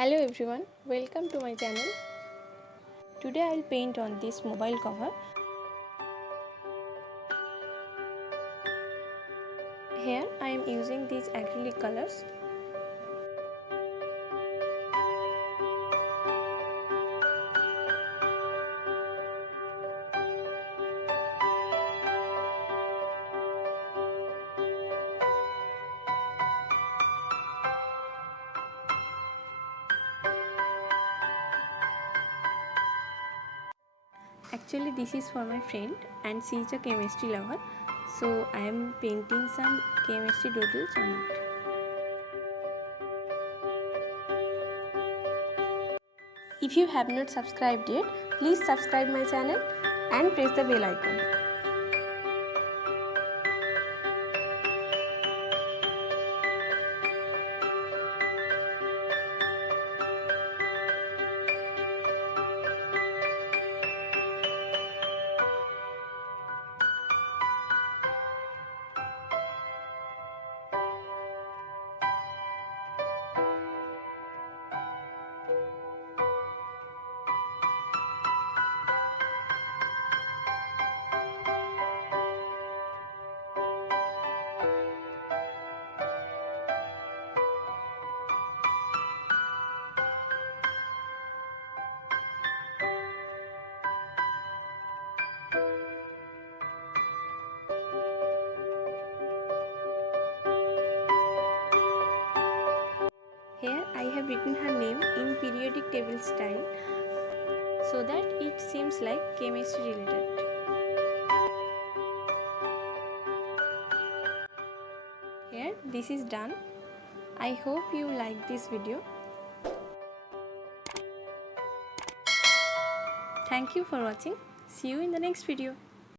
Hello everyone, welcome to my channel. Today I will paint on this mobile cover. Here I am using these acrylic colors. Actually this is for my friend and she is a chemistry lover. So I am painting some chemistry doodles on it. If you have not subscribed yet, please subscribe my channel and press the bell icon. Here I have written her name in periodic table style so that it seems like chemistry related. Here this is done. I hope you like this video. Thank you for watching. See you in the next video.